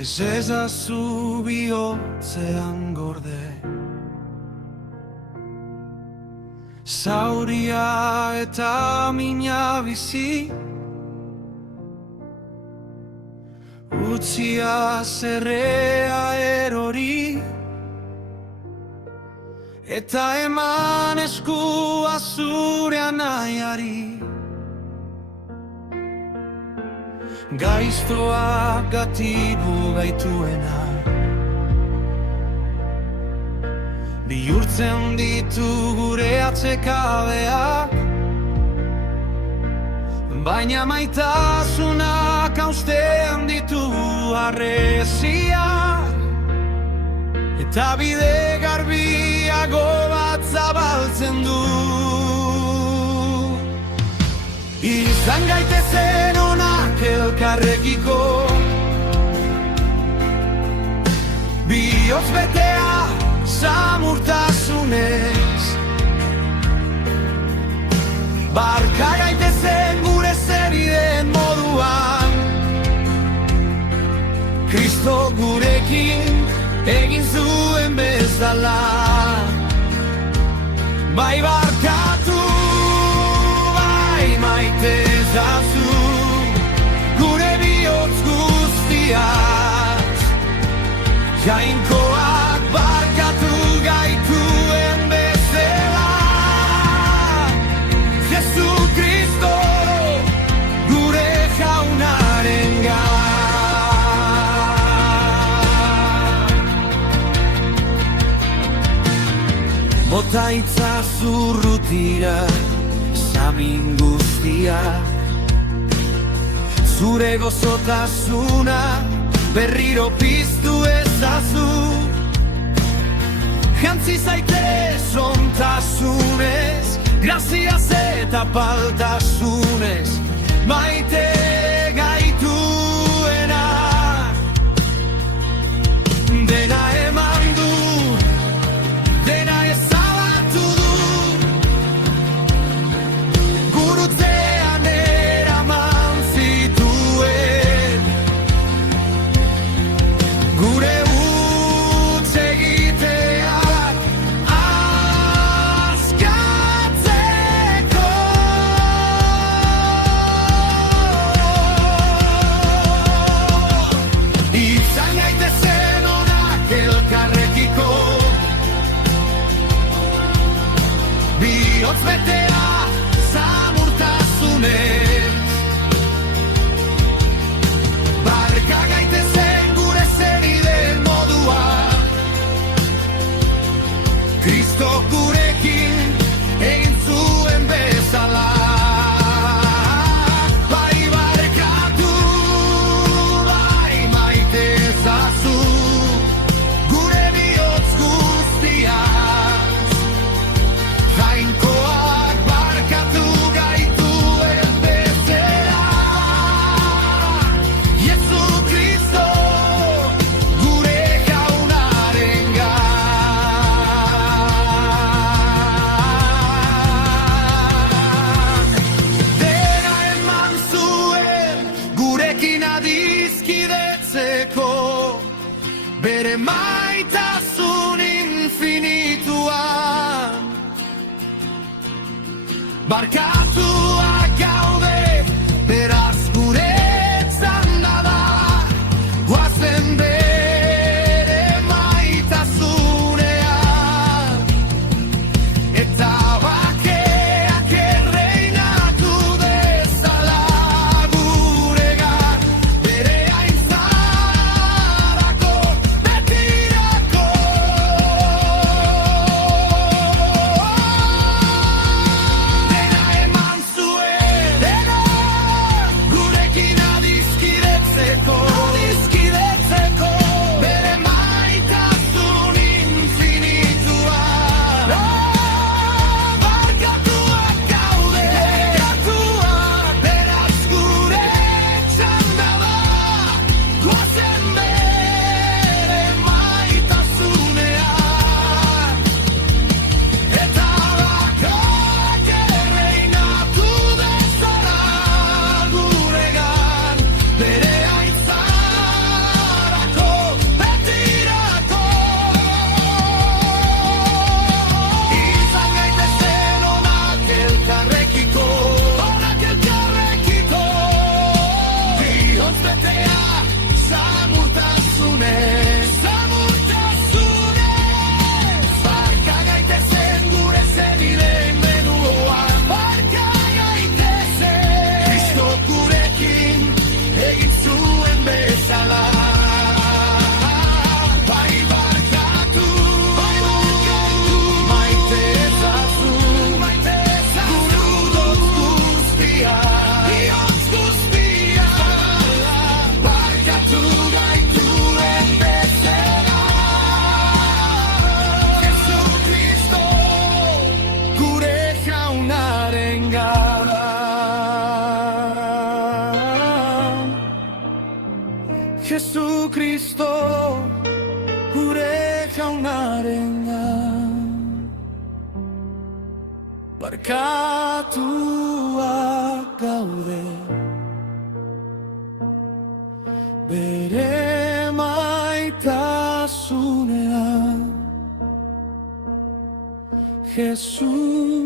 Ez ezazu bihotzean gorde. Zauria eta mina bizi, utzia zerrea erori, eta eman eskua zure anaiari. Gaiztoak gatibu gaituena, bihurtzen ditu gure atzekabeak, baina maitasunak haustean ditu harresiak, eta bide garbiago bat zabaltzen du. Izan gaitezen onak elkarrekiko, bihotz betea samurtasunez. Barka gaitezen gure zeriden moduan, Kristo gurekin egin zuen bezala. Bai barkatu, bai maite ezazu, gure bihotz guztiaz. Jainkoak barkatu gaituen bezala. Jesu Kristo gure jaunarengan. Bota itzazu urrutira samin guztia, zure gozotasuna berriro piztu ezazu. Jantzi zaitez ontasunez, graziaz eta paltasunez, maite gaituena. Dena eman du, dena ezabatu du, gurutzean eraman zituen. Gure utz egiteak askatzeko. Izan gaitezen onak elkarrekiko, bihotz betea samurtasunez. Barka gaitezen gure zeriden moduan, Kristo gurekin egin zuen bezala. Bai barkatu, bai maite ezazu, gure bihotz guztiaz. Jainkoak barkatu gaituen bezala. Jesu Kristo gure jaunarengan. Dena eman zuen gurekin adizkidetzeko, bere maitasun infinituan. Barkatuak gaude, beraz guretzan da, guazen bere maitasunean. Eta bakeak erreinatu dezala guregan, bere aintzarako betirako. Dena eman Jesucristo ureka jaunarena barkatuak gaude bere maitasunean Jesus